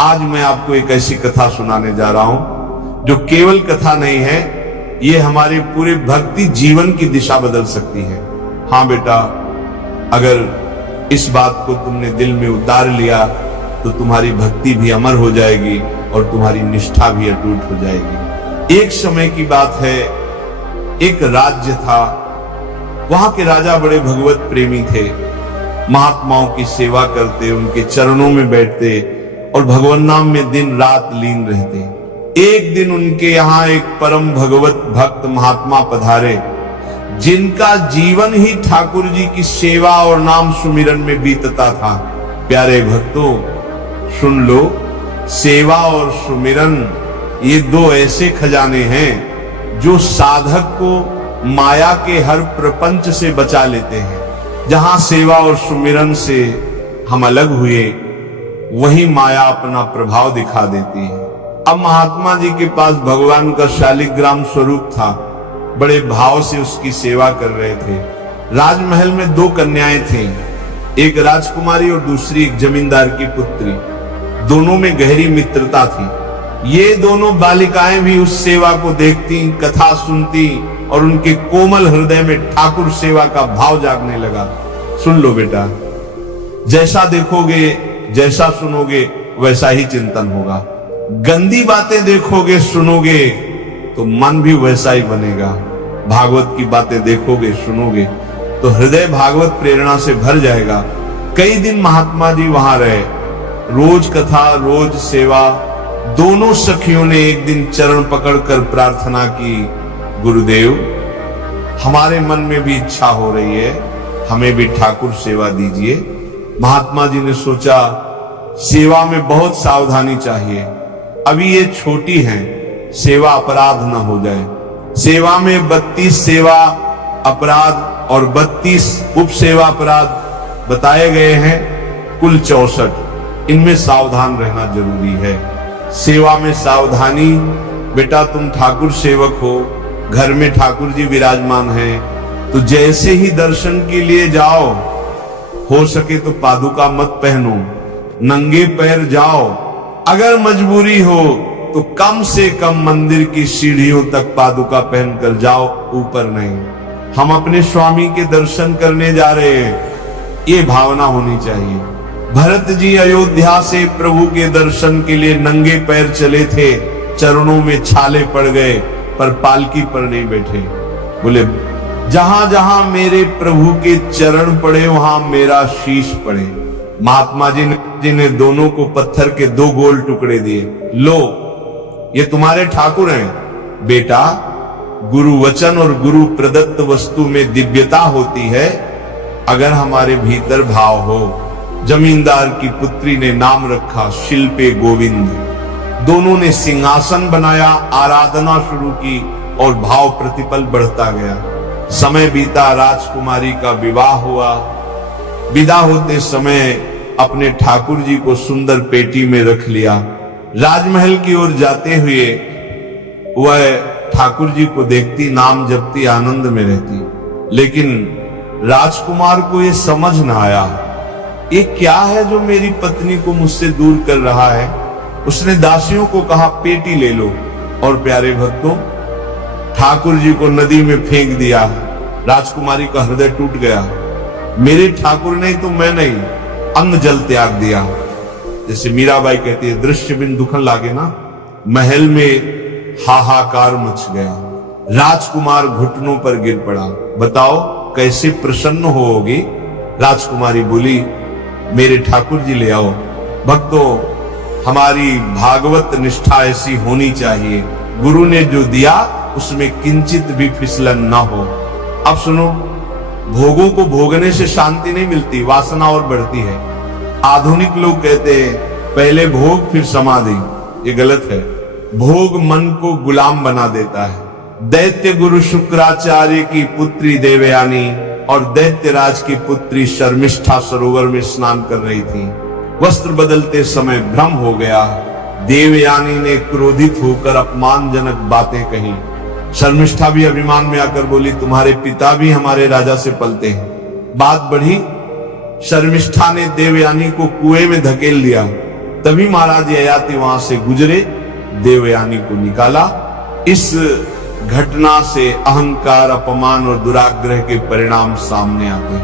आज मैं आपको एक ऐसी कथा सुनाने जा रहा हूं जो केवल कथा नहीं है, ये हमारे पूरे भक्ति जीवन की दिशा बदल सकती है। हाँ बेटा, अगर इस बात को तुमने दिल में उतार लिया तो तुम्हारी भक्ति भी अमर हो जाएगी और तुम्हारी निष्ठा भी अटूट हो जाएगी। एक समय की बात है, एक राज्य था, वहां के राजा बड़े भगवत प्रेमी थे। महात्माओं की सेवा करते, उनके चरणों में बैठते और भगवान नाम में दिन रात लीन रहते। एक दिन उनके यहाँ एक परम भगवत भक्त महात्मा पधारे, जिनका जीवन ही ठाकुर जी की सेवा और नाम सुमिरन में बीतता था। प्यारे भक्तों, सुन लो, सेवा और सुमिरन ये दो ऐसे खजाने हैं जो साधक को माया के हर प्रपंच से बचा लेते हैं। जहां सेवा और सुमिरन से हम अलग हुए, वही माया अपना प्रभाव दिखा देती है। अब महात्मा जी के पास भगवान का शालिग्राम स्वरूप था, बड़े भाव से उसकी सेवा कर रहे थे। राजमहल में दो कन्याएं थीं, एक राजकुमारी और दूसरी एक जमींदार की पुत्री। दोनों में गहरी मित्रता थी। ये दोनों बालिकाएं भी उस सेवा को देखती, कथा सुनती और उनके कोमल हृदय में ठाकुर सेवा का भाव जागने लगा। सुन लो बेटा, जैसा देखोगे, जैसा सुनोगे, वैसा ही चिंतन होगा। गंदी बातें देखोगे, सुनोगे तो मन भी वैसा ही बनेगा। भागवत की बातें देखोगे, सुनोगे तो हृदय भागवत प्रेरणा से भर जाएगा। कई दिन महात्मा जी वहां रहे, रोज कथा, रोज सेवा। दोनों सखियों ने एक दिन चरण पकड़कर प्रार्थना की, गुरुदेव, हमारे मन में भी इच्छा हो रही है, हमें भी ठाकुर सेवा दीजिए। महात्मा जी ने सोचा, सेवा में बहुत सावधानी चाहिए, अभी ये छोटी हैं, सेवा अपराध न हो जाए। सेवा में 32 सेवा अपराध और 32 उप सेवा अपराध बताए गए हैं, कुल 64। इनमें सावधान रहना जरूरी है। सेवा में सावधानी, बेटा तुम ठाकुर सेवक हो, घर में ठाकुर जी विराजमान हैं, तो जैसे ही दर्शन के लिए जाओ, हो सके तो पादुका मत पहनो, नंगे पैर जाओ। अगर मजबूरी हो तो कम से कम मंदिर की सीढ़ियों तक पादुका पहनकर जाओ, ऊपर नहीं। हम अपने स्वामी के दर्शन करने जा रहे हैं, ये भावना होनी चाहिए। भरत जी अयोध्या से प्रभु के दर्शन के लिए नंगे पैर चले थे, चरणों में छाले पड़ गए, पर पालकी पर नहीं बैठे। बोले, जहां जहां मेरे प्रभु के चरण पड़े, वहां मेरा शीश पड़े। महात्मा जी ने दोनों को पत्थर के 2 गोल टुकड़े दिए। लो, ये तुम्हारे ठाकुर हैं। बेटा, गुरु वचन और गुरु प्रदत्त वस्तु में दिव्यता होती है अगर हमारे भीतर भाव हो। जमींदार की पुत्री ने नाम रखा शिल्पे गोविंद। दोनों ने सिंहासन बनाया, आराधना शुरू की और भाव प्रतिपल बढ़ता गया। समय बीता, राजकुमारी का विवाह हुआ। विदा होते समय अपने ठाकुर जी को सुंदर पेटी में रख लिया। राजमहल की ओर जाते हुए वह ठाकुर जी को देखती, नाम जपती, आनंद में रहती। लेकिन राजकुमार को यह समझ न आया, ये क्या है जो मेरी पत्नी को मुझसे दूर कर रहा है। उसने दासियों को कहा, पेटी ले लो। और प्यारे भक्तों, ठाकुर जी को नदी में फेंक दिया। राजकुमारी का हृदय टूट गया। मेरे ठाकुर नहीं तो मैं नहीं, अन्न जल त्याग दिया। जैसे मीराबाई कहती है, दृश्य बिन दुखन लागे ना। महल में हाहाकार मच गया। राजकुमार घुटनों पर गिर पड़ा। बताओ कैसे प्रसन्न होगी। राजकुमारी बोली, मेरे ठाकुर जी ले आओ। भक्तों, हमारी भागवत निष्ठा ऐसी होनी चाहिए, गुरु ने जो दिया उसमें किंचित भी फिसलन ना हो। अब सुनो, भोगों को भोगने से शांति नहीं मिलती, वासना और बढ़ती है। आधुनिक लोग कहते हैं पहले भोग फिर समाधि, ये गलत है। भोग मन को गुलाम बना देता है। दैत्य गुरु शुक्राचार्य की पुत्री देवयानी और दैत्यराज की पुत्री शर्मिष्ठा सरोवर में स्नान कर रही थी। वस्त्र बदलते समय भ्रम हो गया। देवयानी ने क्रोधित होकर अपमानजनक बातें कही। शर्मिष्ठा भी अभिमान में आकर बोली, तुम्हारे पिता भी हमारे राजा से पलते हैं। बात बढ़ी, शर्मिष्ठा ने देवयानी को कुएं में धकेल दिया। तभी महाराज ययाति वहां से गुजरे, देवयानी को निकाला। इस घटना से अहंकार, अपमान और दुराग्रह के परिणाम सामने आते हैं।